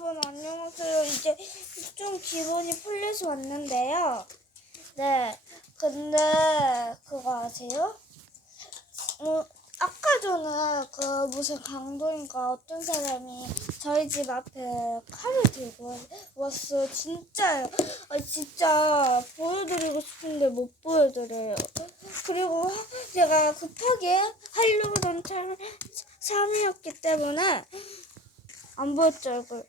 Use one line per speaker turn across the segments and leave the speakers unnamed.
여러분 안녕하세요. 이제 좀 기분이 풀려서 왔는데요. 네, 근데 그거 아세요? 어, 아까 전에 그 무슨 강도인가 어떤 사람이 저희 집 앞에 칼을 들고 왔어. 진짜요. 아, 진짜 보여드리고 싶은데 못 보여드려요. 그리고 제가 급하게 하려던 참- 참이었기 때문에 안 보였죠 얼굴.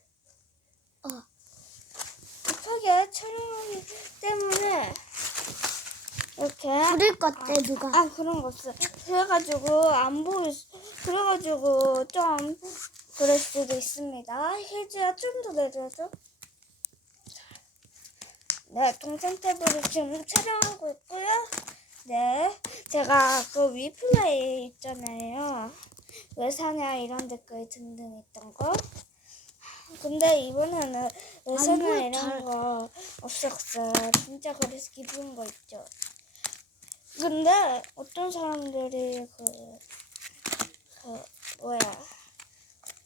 촬영하기 때문에 이렇게
부를 것 같아 누가
아 그런 거 없어. 그래가지고 안 보일 수- 그래가지고 좀 그럴 수도 있습니다. 혜지야 좀 더 내려줘. 네 동생 탭으로 지금 촬영하고 있고요. 네 제가 그 위플레이 있잖아요. 왜 사냐 이런 댓글 등등 있던 거. 근데 이번에는 왜 사냐 이런
잘.
거 없었어요. 진짜 그래서 기쁜 거 있죠. 근데 어떤 사람들이 그, 그 뭐야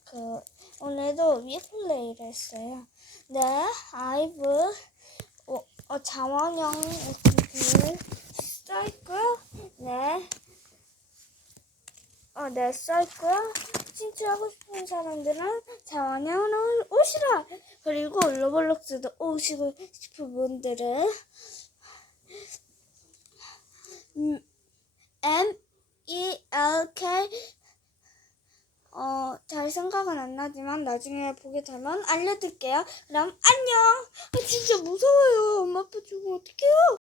그 오늘도 위플레이를 했어요. 네, 아이브 어, 어 장원영 그 써있고요. 네. 어, 네, 써있고요. 신청하고 싶은 사람들은 장원영을 오시라! 그리고 로블록스도 오시고 싶은 분들은 음, M E L K 어, 잘 생각은 안 나지만 나중에 보게 되면 알려드릴게요. 그럼 안녕. 아, 진짜 무서워요. 엄마 아빠 죽으면 어떡해요?